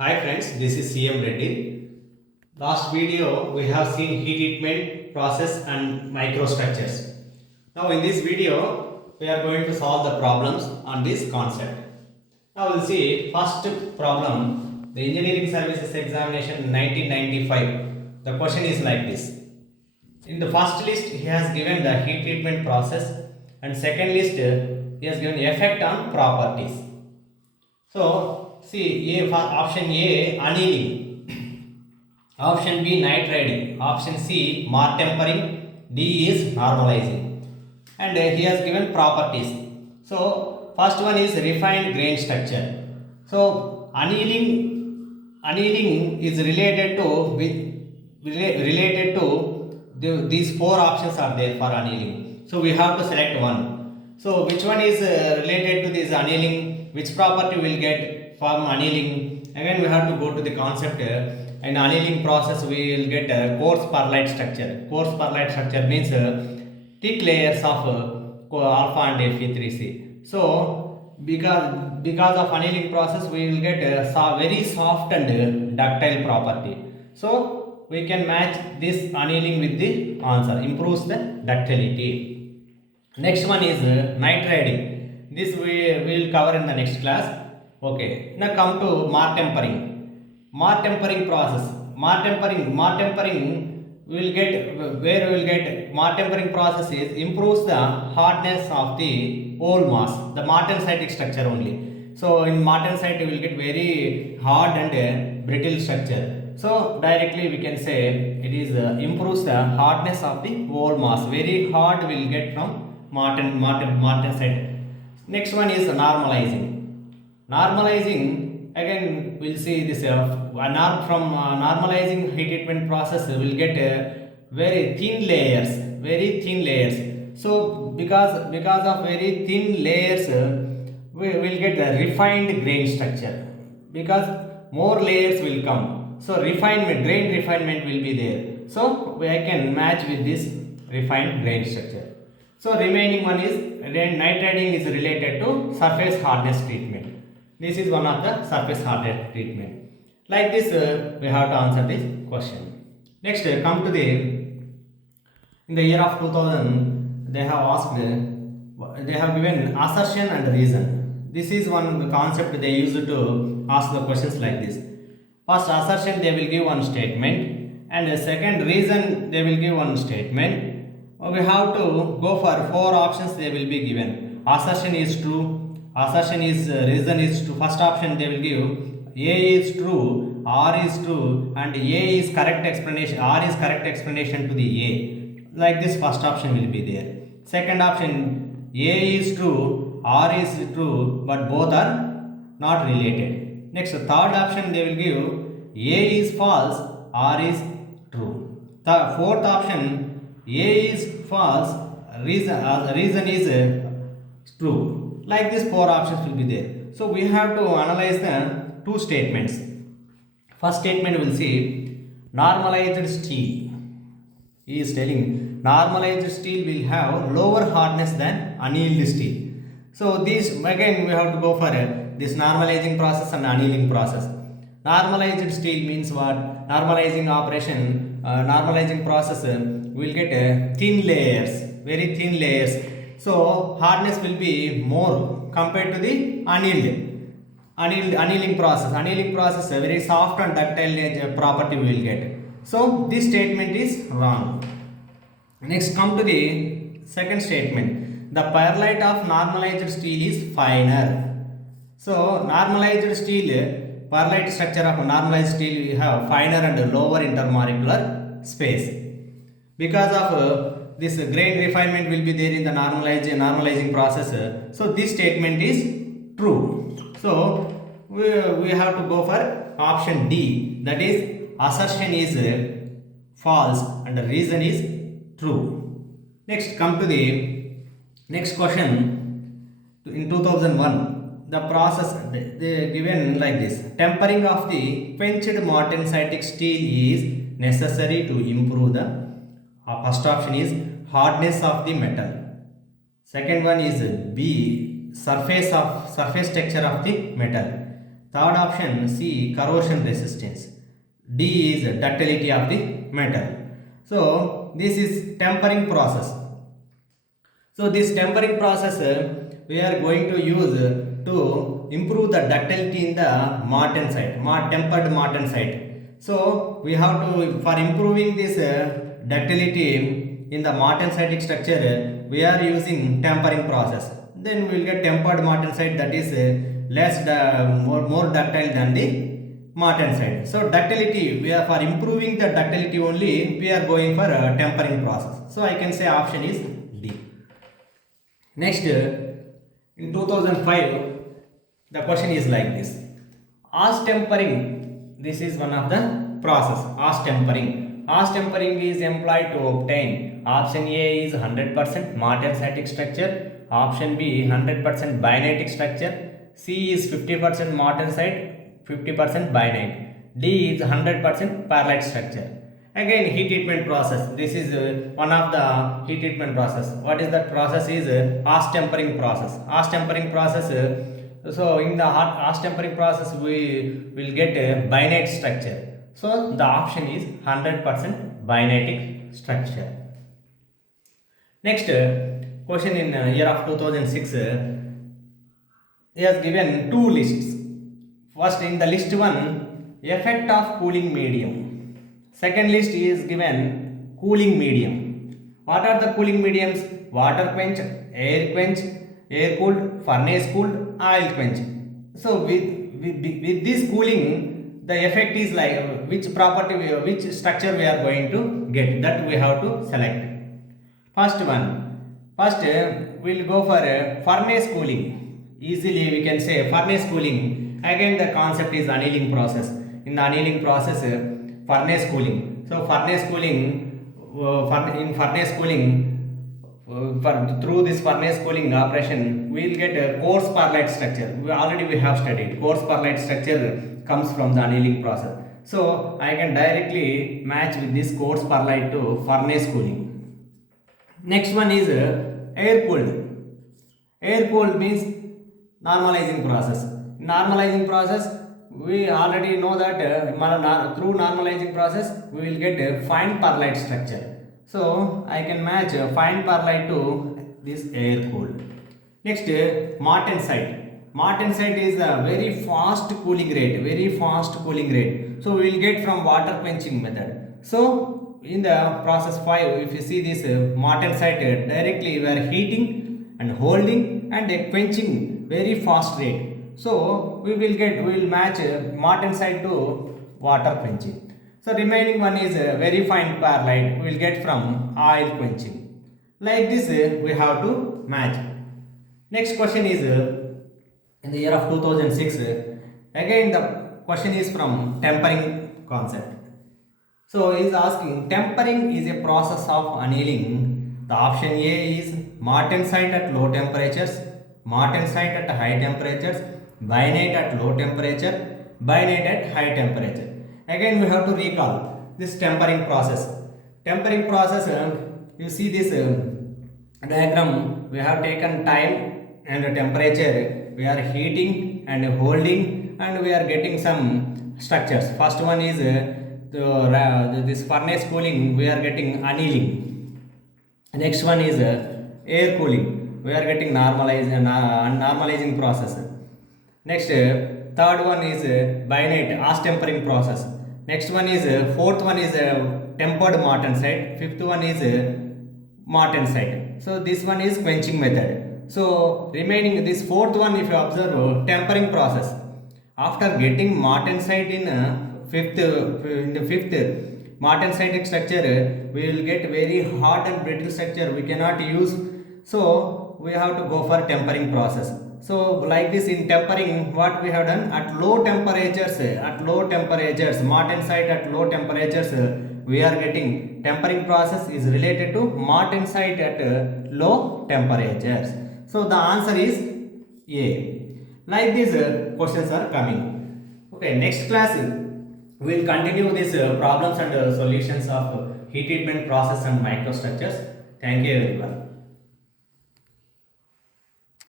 Hi friends, this is CM Reddy. Last video we have seen heat treatment process and microstructures. Now in this video we are going to solve the problems on this concept. Now we'll see first problem, the engineering services examination 1995. The question is like this. In the first list he has given the heat treatment process and second list he has given effect on properties. So, see A for option A annealing, option B night riding, option C mark tempering, D is normalizing, and he has given properties. So, first one is refined grain structure. So, annealing is related to these four options are there for annealing. So, we have to select one. So, which one is related to this annealing? Which property will get from annealing? Again, we have to go to the concept. In annealing process, we will get a coarse perlite structure. Coarse perlite structure means thick layers of alpha and Fe3C. So, because of annealing process, we will get a very soft and ductile property. So, we can match this annealing with the answer, improves the ductility. Next one is night riding. This we will cover in the next class. Okay. Now come to mark tempering. Mark tempering process. Mark tempering will get where we will get mark tempering process is improves the hardness of the whole mass, the martensitic structure only. So in martensite we will get very hard and brittle structure. So directly we can say it is improves the hardness of the whole mass. Very hard will get from martensite. Next one is normalizing. Normalizing, again we'll see this from normalizing heat treatment process we will get very thin layers. So because of very thin layers we will get a refined grain structure, because more layers will come. So grain refinement will be there. So I can match with this refined grain structure. So remaining one is night riding is related to surface hardness treatment. This is one of the surface hardness treatment. Like this, we have to answer this question. Next, come to in the year of 2000, they have asked, they have given assertion and reason. This is one concept they use to ask the questions like this. First assertion they will give one statement, and the second reason they will give one statement. We have to go for four options they will be given. Assertion is true, assertion is reason is true. First option they will give A is true, R is true, and A is correct explanation, R is correct explanation to the A. Like this first option will be there. Second option, A is true, R is true, but both are not related. Next, third option they will give A is false, R is true. The fourth option, A is false, reason is true. Like this four options will be there. So we have to analyze the two statements. First statement will see normalized steel. He is telling normalized steel will have lower hardness than annealed steel. So this again we have to go for this normalizing process and annealing process. Normalized steel means what? Normalizing operation, normalizing process will get thin layers, very thin layers. So hardness will be more compared to the annealing process. Annealing process a very soft and ductile property we will get. So this statement is wrong. Next, come to the second statement. The perlite of normalized steel is finer. So normalized steel, perlite structure of normalized steel we have finer and lower intermolecular space. Because of this grain refinement will be there in the normalizing process. So this statement is true. So we have to go for option D, that is assertion is false and the reason is true. Next, come to the next question. In 2001, the process they given like this: tempering of the quenched martensitic steel is necessary to improve the first option is hardness of the metal. Second one is B, surface texture of the metal. Third option C, corrosion resistance. D is ductility of the metal. So this is tempering process. So this tempering process we are going to use to improve the ductility in the martensite, tempered martensite. So we have to, for improving this ductility in the martensitic structure, we are using tempering process. Then we will get tempered martensite, that is more ductile than the martensite. So ductility, we are for improving the ductility only, we are going for a tempering process. So I can say option is D. Next, in 2005, the question is like this. As tempering, this is one of the process. As tempering. As tempering is employed to obtain. Option A is 100% martensitic structure. Option B 100% bainitic structure. C is 50% martensite, 50% bainite. D is 100% perlite structure. Again, heat treatment process. This is one of the heat treatment process. What is that process? Is as tempering process. As tempering process. So in the as tempering process, we will get a bainite structure. So the option is 100% bainitic structure. Next question in year of 2006. He has given two lists. First, in the list 1, effect of cooling medium. Second list is given cooling medium. What are the cooling mediums? Water quench, air cooled, furnace cooled, oil quench. So with this cooling, the effect is like which property, which structure we are going to get, that we have to select. First one. First we will go for furnace cooling. Easily we can say furnace cooling. Again the concept is annealing process. In the annealing process, furnace cooling. So furnace cooling, in furnace cooling, through this furnace cooling operation, we will get a coarse perlite structure. We have studied coarse perlite structure comes from the annealing process. So I can directly match with this coarse perlite to furnace cooling. Next one is air cooled. Air cooled means normalizing process. Normalizing process, we already know that through normalizing process we will get a fine perlite structure. So I can match fine perlite to this air cooled. Next, martensite. Martensite is a very fast cooling rate. Very fast cooling rate. So we will get from water quenching method. So in the process 5, if you see this martensite, directly we are heating and holding and quenching very fast rate. So we will match martensite to water quenching. So remaining one is very fine perlite, we will get from oil quenching. Like this we have to match. Next question is in the year of 2006. Again the question is from tempering concept. So he is asking, tempering is a process of annealing. The option A is martensite at low temperatures, martensite at high temperatures, bainite at low temperature, bainite at high temperature. Again we have to recall this tempering process. Tempering process, you see this diagram, we have taken time and temperature, we are heating and holding and we are getting some structures. First one is this furnace cooling, we are getting annealing. Next one is air cooling, we are getting normalizing process. Next, third one is bainite, as tempering process. Next one is fourth one is tempered martensite. Fifth one is martensite. So this one is quenching method. So remaining this fourth one, if you observe tempering process, after getting martensite in the fifth martensitic structure, we will get very hard and brittle structure. We cannot use. So we have to go for tempering process. So like this, in tempering, what we have done at low temperatures, martensite at low temperatures, we are getting tempering process is related to martensite at low temperatures. So the answer is A. Like these questions are coming. Okay, next class we will continue these problems and solutions of heat treatment process and microstructures. Thank you everyone.